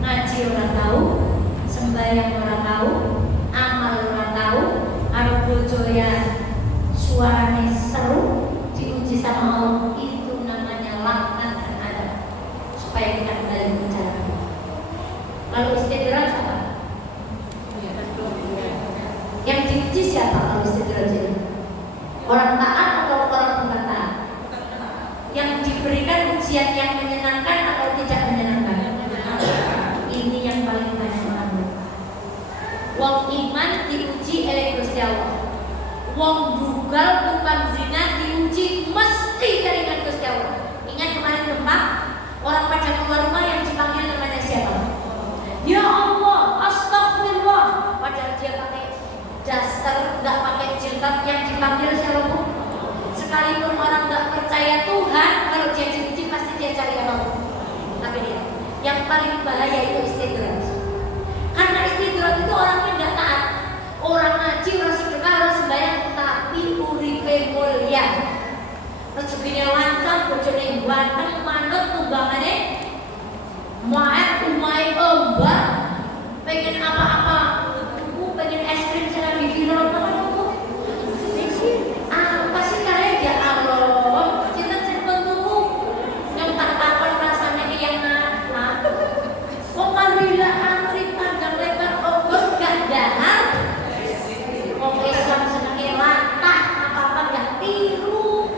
Ngaji orang tahu, sembahyang orang tahu, amal orang tahu, karo bojo ya suaranya seru, diuji sama Allah, itu namanya laknat dan adab. Supaya kita kembali bicara. Lalu istidraj apa? Yang diuji siapa kalau istidraj ini? Orang taat atau orang bukan taat? Yang diberikan ujian yang menyenangkan atau tidak menyenangkan? Ini yang paling banyak orang lupa. Wong iman diuji oleh Gusti Allah. Wong bugal tukang zina diuji mesti dengan Gusti Allah. Ingat kemarin gempa, orang pada keluar rumah yang dipanggil namanya siapa? Ya Allah, astagfirullah. Padahal dia pakai daster, nggak pakai jilbab, yang dipanggil siapa bu? Sekalipun orang nggak percaya Tuhan, kalau dia diuji pasti dia cari Allah. Tapi dia, yang paling bahaya itu istidraj. Karena istidraj itu orangnya nggak taat, orang ngaji, orang sedekah, orang sembahyang, tapi uripe mulia, rezekinya lancar, bojone ganteng, manut, tumbangannya maet, umai, ombak, pengen apa-apa, pengen es krim sama bikin rokok aku. Apa sih kalian ya Allah? Cinta simpen tuku yang tak takon rasanya yang apa? Kok marilah antri panjang lebar obor gak dahar? Kok Islam senangnya latah apa-apa gak tiru.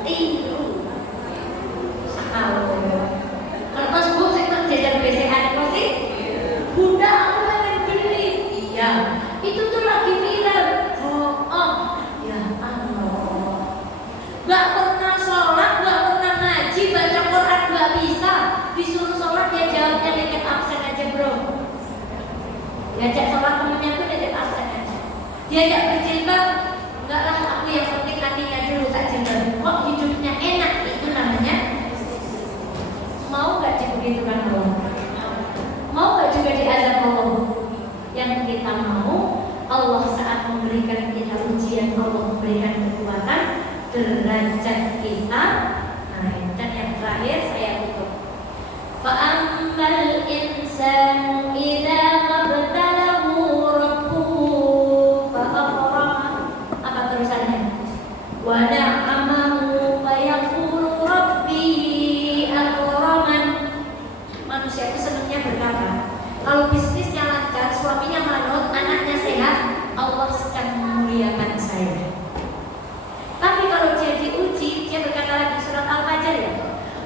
Sakau. Kertas bu saya jajan besekan apa sih? Bunda aku pengen beli. Iya. Itu tuh lagi viral. Ya Allah. Gak pernah sholat, gak pernah ngaji, baca Quran gak bisa. Disuruh sholat dia jawabnya deket absen aja bro. Diajak sholat temennya tuh deket absen aja. Diajak berjilbab, enggak lah aku yang penting hatinya dulu tak jilbab. Kok hidupnya enak, itu namanya. Mau gak dibegitukan Allah? Mau gak juga diazab Allah? Yang kita mau, Allah saat memberikan kita ujian, Allah memberikan kekuatan, derajat kita naik. Dan yang terakhir saya tutup. Fa'ammal insanu idza mabtalahu rabbuhu fa'akrama. Apa terusannya? Wa na'amahu fa yaqulu rabbi akraman. Manusia itu senangnya berkata, kalau bisnisnya lancar, suaminya manut, anaknya sehat, Allah sedang memuliakan saya. Tapi kalau dia diuji, dia berkata lagi surat Al-Fajr ya.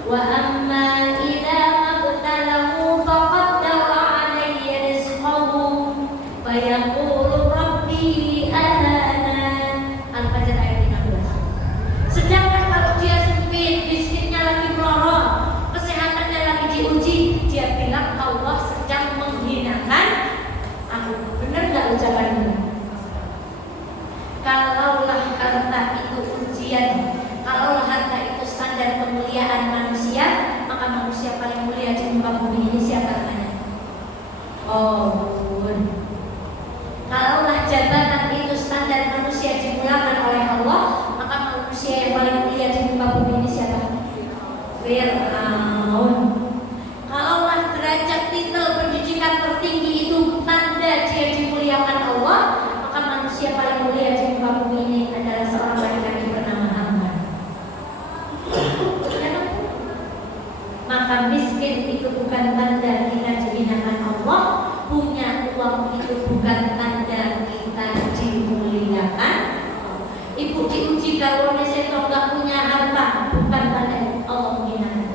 Wa amma idza mabtalahu faqaddara alayya rizqahu fa yaqulu rabbi ahanan. Al-Fajr ayat 15. Sedangkan kalau dia sempit, bisnisnya lagi melorot, kesehatannya lagi diuji, dia bilang Allah sedang menghinakan aku. Benar nggak ucapan ini? Kalaulah harta itu ujian, kalaulah harta itu standar kemuliaan manusia, maka manusia paling mulia di muka bumi ini siapa namanya? Oh bun. Kalaulah jabatan itu standar manusia dimulakan oleh Allah, maka manusia yang paling mulia di muka bumi ini siapa? Fir'aun. Kalaulah derajat titel pendidikan tertinggi itu tanda dia dimuliakan Allah, maka manusia paling mulia di muka bumi ini adalah seorang laki-laki bernama Haman. Maka miskin itu bukan tanda kita dihinakan Allah, punya uang itu bukan tanda kita dimuliakan. Ibu diuji kalau seto nggak punya harta, bukan tanda Allah menghinakan.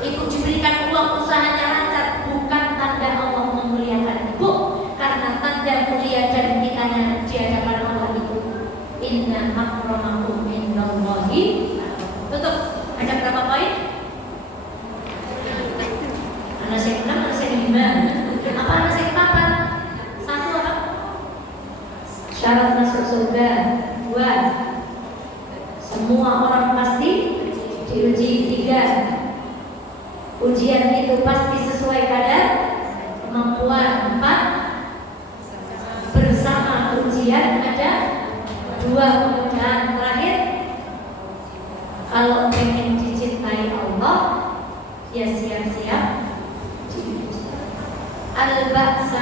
Ibu diberikan uang usahanya lancar, bukan tanda Allah memuliakan ibu, karena tanda mulia dan kitanya di hadapan Allah itu inna akramakum indallahi. Tutup. Ada berapa poin? Anak saya 6, anak saya 5. Apa anak saya 4? 1 apa? Syarat masuk surga. 2. Semua orang pasti diuji. 3. Ujian itu pasti sesuai kadar kemampuan. 4. Bersama ujian ada 2 kemudahan. Terakhir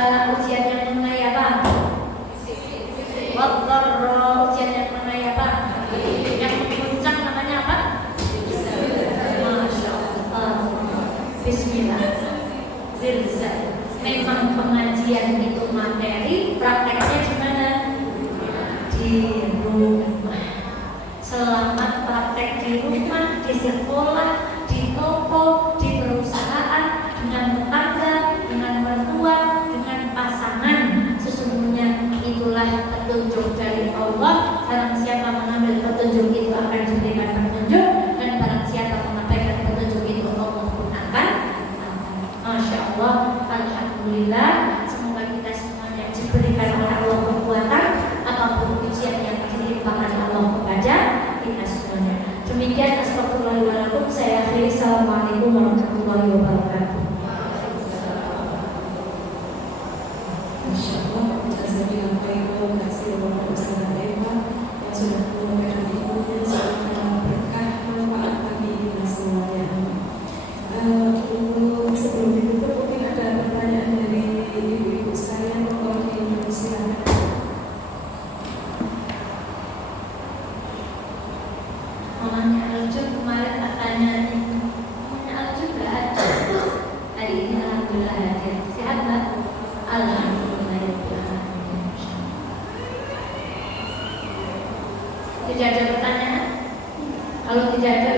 ujian yang mengenai apa? Wadharra, ujian yang mengenai apa? Yang puncak namanya apa? Masya Allah. Bismillah. Zilzal. Memang pengajian itu materi, prakteknya gimana? Di rumah. Selamat praktek di rumah, di sekolah, di toko, di perusahaan, dengan tetangga, dengan mertua, dengan pasangan. Sesungguhnya itulah petunjuk dari Allah. Barang siapa mengambil petunjuk itu akan diberikan petunjuk, dan barang siapa mengabaikan petunjuk itu Allah pun akan. Masya Allah, alhamdulillah. Semoga kita semuanya diberikan oleh Allah kekuatan apapun ujian yang dilimpahkan Allah kepada kita semuanya. Demikian, astagfirullahaladzim. Saya akhiri. Assalamualaikum warahmatullahi wabarakatuh. Masya Allah, jazakallahu khairan. Terima kasih kepada Ustazah Eva yang sudah memberikan ilmunya, semoga berkah manfaat bagi kita semuanya. Sebelum ditutup mungkin ada pertanyaan dari ibu-ibu sekalian, kalau silakan. Mamanya Aljun kemarin katanya mamanya Aljun gak ada. Hari ini alhamdulillah hadir. Sehat Mbak? Alhamdulillah. Tidak ada pertanyaan? Kalau tidak ada